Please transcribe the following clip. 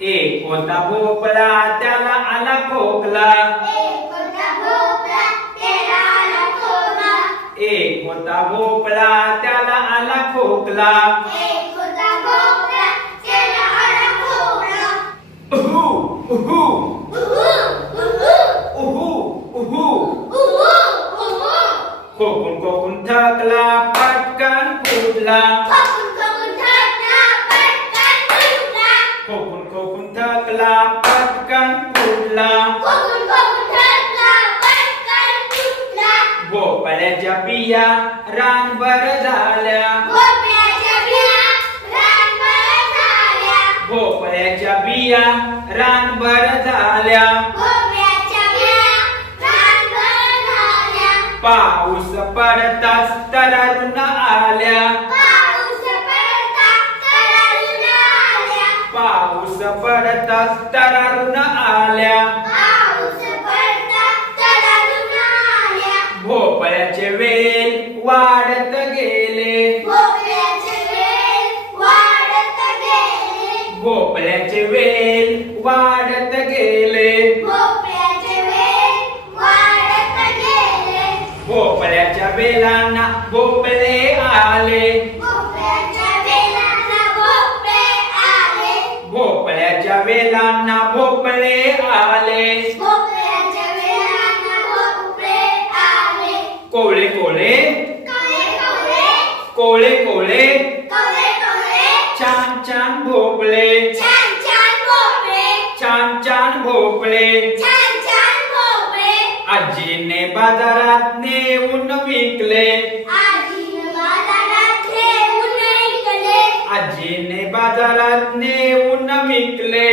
एक होता भोपळा त्याला आला खोकला. एक होता भोपळा त्याला आला खोकला. उहू उहू. खोकून खोकून थकला पटकन फुटला ठरकला पटकन फुटला. भोपळ्याच्या बिया रानभर झाल्या. भोपळ्याच्या बिया रानभर झाल्या. पाऊस पडताच तरुण आल्या. भोपळ्याचे वेल वाढत गेले. भोपळ्याच्या वेलांना भोपळे आले. भोपळ्याच्या वेलांना भोपळे आले. कोळे कोळे. कोळे कोळे. छान छान भोपळे. छान छान भोपळे. आजीने बाजारात नेऊन विकले. जिने बाजारात नेऊन विकले.